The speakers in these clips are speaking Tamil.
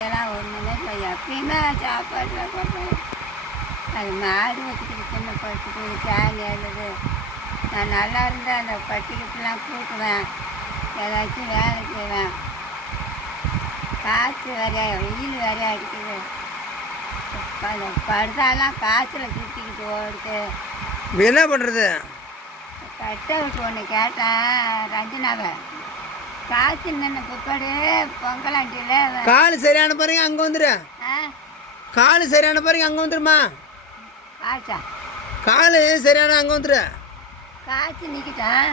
இதெல்லாம் ஒன்றுமே இல்லை எப்பயுமே சாப்பாடு போட்டோம் அது மாடு வச்சுக்கிட்டு சின்ன படுத்துட்டு சாணி அல்லது நான் நல்லா இருந்தால் அந்த பட்டிக்கிட்டுலாம் கூட்டுவேன். ஏதாச்சும் வேலை செய்வேன். காற்று வேற வெயில் வேற அடிக்குது. அந்த படுதாலாம் காற்றுல சுற்றிக்கிட்டு ஓடுது. என்ன பண்ணுறது கட்டை விட்டு ஒன்று கேட்டேன் ரஞ்சனாவை. காய்ச்சல் நின்று பிற்பாடு பொங்கலாண்டியில் கால் சரியான பாருங்க அங்கே வந்துடு ஆ? கால் சரியான பாருங்க அங்கே வந்துடுமா காய்ச்சா கால் சரியான அங்கே வந்துடு காய்ச்சி நிற்கிட்டேன்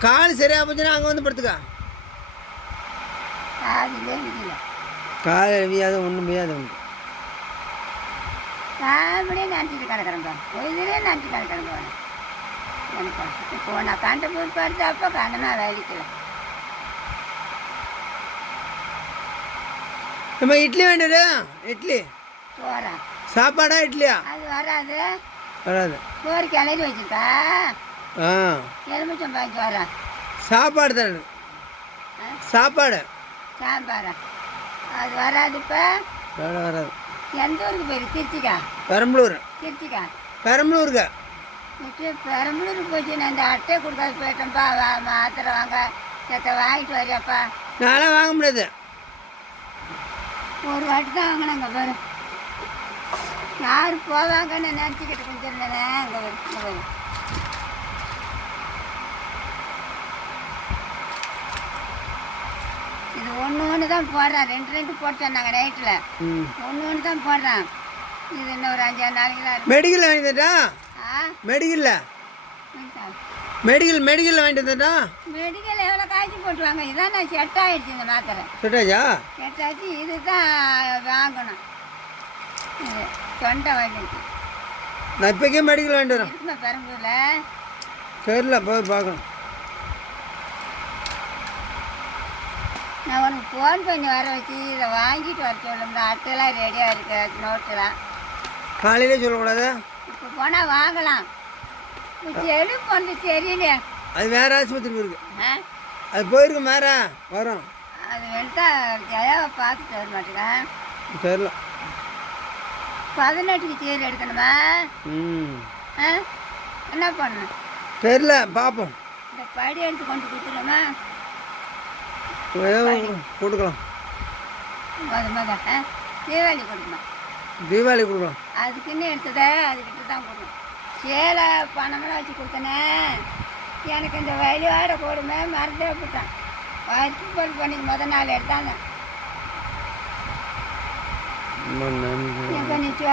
கால் சரியாக போச்சுன்னா அங்கே வந்து படுத்துக்கா. காதிலே நிற்கல கால் ஒன்றும் வியாத உண்டு அப்படியே நினச்சிட்டு கிடக்குறேன் பொழுதுலேயே நினச்சி கிடக்குறேன் போனேன் எனக்கு நான் கண்ட பிற்பாடு அப்போ கண்ணனா வேலைக்கல நம்ம இட்லி வேண்டியது. இட்லி. போகிறேன் சாப்பாடா இட்லியா? அது வராது. வராது. சோறு கிளறி வச்சுருக்கா ஆ. எலுமிச்சம் வரேன் சாப்பாடு தரணும் சாப்பாடு. சாம்பாரா? அது வராது இப்போ. வர வராது. எந்த ஊருக்கு போயிரு? திருச்சிக்கா? பெரம்பலூர். திருச்சிக்கா? பெரம்பலூருக்கு பெரம்பலூருக்கு போச்சு நான் இந்த அட்டை கொடுக்காது போயிட்டேன்ப்பா. மாத்திரை வாங்க. செத்த வாங்கிட்டு வரியாப்பா. நான்லாம் வாங்க முடியாது. ஒரு வாட்டி தான் வாங்கினாங்க பாரு. யார் போவாங்கன்னு நினச்சிக்கிட்டு கொஞ்சம் இருந்தேனே அங்கே வரும் இது ஒன்று ஒன்று தான் போடுறான். ரெண்டு ரெண்டு போட்டு சொன்னாங்க நைட்டில். ஒன்று ஒன்று தான் போடுறான். இது இன்னும் ஒரு அஞ்சாறு நாளைக்கு தான் மெடிக்கல் வாங்கி தட்டா ஆ? மெடிக்கலில்? மெடிக்கல் மெடிக்கல் வாங்கிட்டு தட்டா மெடிக்கல் எவ்வளோ காய்ச்சி போட்டுருவாங்க? இதான் நான் செட் ஆகிடுச்சு இந்த மாத்திரை. சுட்டாச்சா செட் ஆச்சு இது தான் வாங்கணும். இது தொண்டை வலிக்கு நான் இப்போக்கே மெடிக்கல் வாங்கிட்டு வரேன். இருக்குமா பெரம்பூரில். தெரியல போய் பார்க்கணும். நான் உனக்கு ஃபோன் பண்ணி வர வச்சு இதை வாங்கிட்டு வர சொல்லுங்க அட்டைலாம் ரெடியாக இருக்கு நோட்டெலாம் காலையிலே சொல்லக்கூடாது? இப்போ போனால் வாங்கலாம். இப்போ செடி போனது தெரியலையே அது வேற ஆஸ்பத்திரி இருக்கு. அது போயிருக்கு மேற வரும். அது வெளுத்தா ஜெயாவை பார்த்துட்டு வர மாட்டேங்க தெரில பதினெட்டுக்கு சீர் எடுக்கணுமா? ம். என்ன பண்ணணும்? தெரில பார்ப்போம். இந்த படி எடுத்து கொண்டு கொடுத்துருமா கொடுக்கலாம். முத முத தீபாவளி கொடுக்கணும். தீபாவளி கொடுக்கலாம். அதுக்குன்னு எடுத்ததை அதுக்கிட்ட தான் கொடுக்கணும். சேலை பணமெல்லாம் வச்சு கொடுத்தனே. எனக்கு இந்த வழிவாட கொடுமை மறந்தே போட்டான் வறுத்து பண்ணி முத நாள் எடுத்தாங்க. ரொம்ப நன்றி.